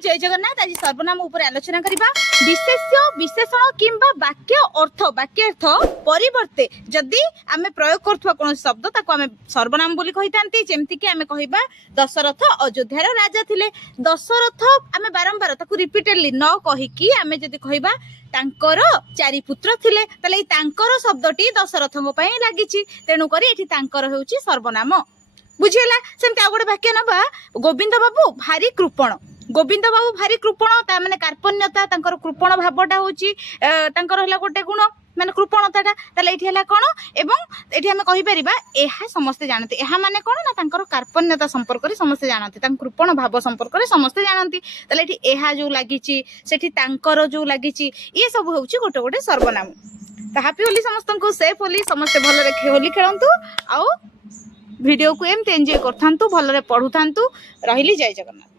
जय जगन्नाथ। आज सर्वनाम ऊपर आलोचना करिबा। विशेष्य विशेषण किंबा वाक्य अर्थ परिवर्ते जदि आमे प्रयोग करथुवा कोन शब्द ताको आमे सर्वनाम बोली कहितांती। जेमति कि आमे कहिबा दशरथ अयोध्यार राजा थिले। दशरथ आमे बारंबार ताको रिपीटेडली न कहि कि आमे जदि कहिबा तांकर चारि पुत्र थिले तले ई तांकर शब्दटी दशरथଙ୍କ ପାଇଁ लागिछि। तेनु करी एठी तांकर हेउछि सर्वनाम। बुझिला। सेमति आ गोटे वाक्य नबा गोविंद बाबू भारी कृपण। गोविंद बाबू भारी कृपण ता माने कार्पण्यता तांकर कृपण भावटा होछि तांकर हला गोटे गुण माने कृपणताटा। तले एठी हला कोन एवं एठी हमें कहि परिबा एहा समस्त जानते। एहा माने कोन ना तांकर कार्पण्यता संपर्क रे समस्त जानते। तां कृपण भाव संपर्क रे समस्त जानती। तले एठी एहा जो लागिछि सेठी तांकर जो लागिछि ये सब होछि गोटे गोटे सर्वनाम। ता हैप्पी होली समस्तनको सेफ होली समस्त भल रे होली खेलंतु आउ वीडियो को एमते एंजॉय करथांतु भल रे पढुथांतु। रहिली जय जगन्नाथ।